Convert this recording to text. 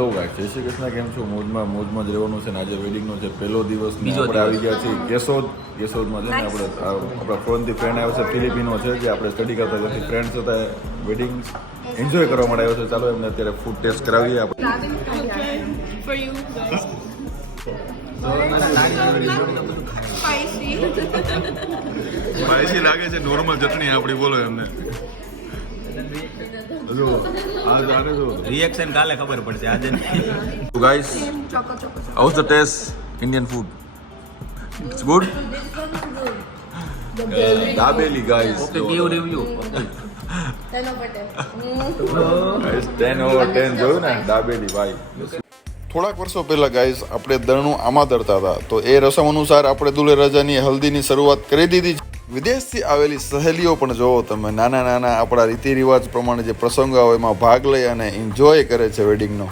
જય શ્રી કૃષ્ણ, કેમ છો? મોજમાં જ રહેવાનું છે ને. આજે વેડિંગનો છે પહેલો દિવસ ને આપણે આવી ગયા છીએ કેશોદમાં છે ને આપણે આપણા ફોરેનથી ફ્રેન્ડ આવ્યો છે, ફિલિપિનો છે, જે આપણે સ્ટડી કરતા ત્યાંથી ફ્રેન્ડ્સ હતા. વેડિંગ એન્જોય કરવા માટે આવ્યો છે. ચાલો એમને અત્યારે ફૂડ ટેસ્ટ કરાવીએ આપણે. સ્પાઈસી લાગે છે, નોર્મલ ચટણી આપણી, બોલો એમને. રિએક્શન કાલે ખબર પડશે, આજે So guys, how's the taste? Indian food. It's good. Dabeli guys. Okay, give review. Guys, 10 over 10 જોયું ને દાબેલી ભાઈ. થોડાક વર્ષો પહેલા ગાઈઝ આપણે દરણું આમાં ધરતા હતા, તો એ રસમ અનુસાર આપણે દુલ્હે રાજાની હલ્દીની શરૂઆત કરી દીધી. વિદેશથી આવેલી સહેલીઓ પણ જોવો તમે, નાના આપણા રીતિ રિવાજ પ્રમાણે જે પ્રસંગો હોય એમાં ભાગ લઈ અને એન્જોય કરે છે વેડિંગનો.